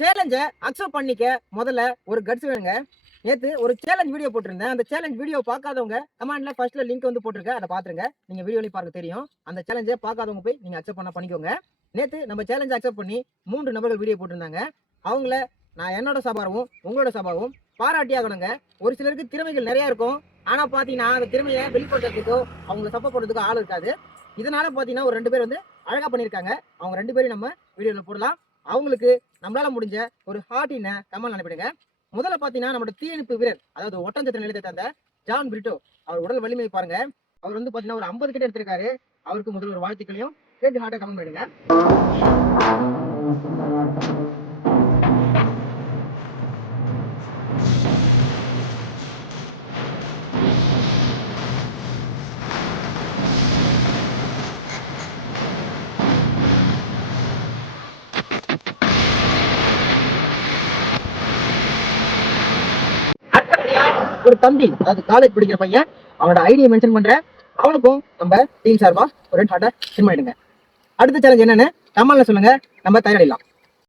சேலஞ்சை அக்செப்ட் பண்ணிக்க முதல்ல ஒரு கட்ஸ் வேணுங்க. நேற்று ஒரு சேலஞ்ச் வீடியோ போட்டிருந்தேன். அந்த சேலஞ்ச் வீடியோ பார்க்காதவங்க கமெண்ட்ல ஃபர்ஸ்ட்ல லிங்க் வந்து போட்டிருக்கேன், அதை பாத்துருங்க. நீங்க வீடியோலையும் பார்க்க தெரியும். அந்த சேலஞ்சை பார்க்காதவங்க போய் நீங்க அக்செப்ட் பண்ணிக்கோங்க. நேற்று நம்ம சேலஞ்சை அக்செப்ட் பண்ணி 3 நபர்கள் வீடியோ போட்டிருந்தாங்க. அவங்கள நான் என்னோட சபாவும் உங்களோட சபாவும் பாராட்டியாகணுங்க. ஒரு சிலருக்கு திறமைகள் நிறைய இருக்கும். ஆனா பாத்தீங்கன்னா அந்த திறமையை வெளிப்படுத்துறதுக்கோ அவங்க சப்போர்ட் பண்ணுறதுக்கோ ஆள் இருக்காது. இதனால பாத்தீங்கன்னா ஒரு 2 பேர் வந்து அழகா பண்ணியிருக்காங்க. அவங்க 2 பேரும் நம்ம வீடியோல போடலாம். அவங்களுக்கு நம்மளால முடிஞ்ச ஒரு ஹார்ட்டின கமெண்ட் அனுப்பிடுங்க. முதல்ல பாத்தீங்கன்னா நம்மளோட தீயணைப்பு வீரர், அதாவது ஒட்டஞ்சத்திர நிலையத்தை தந்த ஜான் பிரிட்டோ, அவர் உடல் வலிமை பாருங்க. அவர் வந்து பாத்தீங்கன்னா ஒரு 50 கிட்ட எடுத்திருக்காரு. அவருக்கு முதல்ல ஒரு வாழ்த்துக்களையும் கேட்டு ஹார்ட்டை கமெண்ட் பண்ணுங்க. ஒரு தம்பி, அதாவது காலேஜ் படிக்கிற பையன், அவனோட ஐடியை மென்ஷன் பண்றேன். அவனுக்கும் நம்ம டீம் சார்பா ஒரு ஹார்ட்டை சென்ட் பண்ணிடுங்க. அடுத்த சேலஞ்ச் என்னன்னு கமெண்ட்ல சொல்லுங்க, நம்ம தயாரிடலாம்.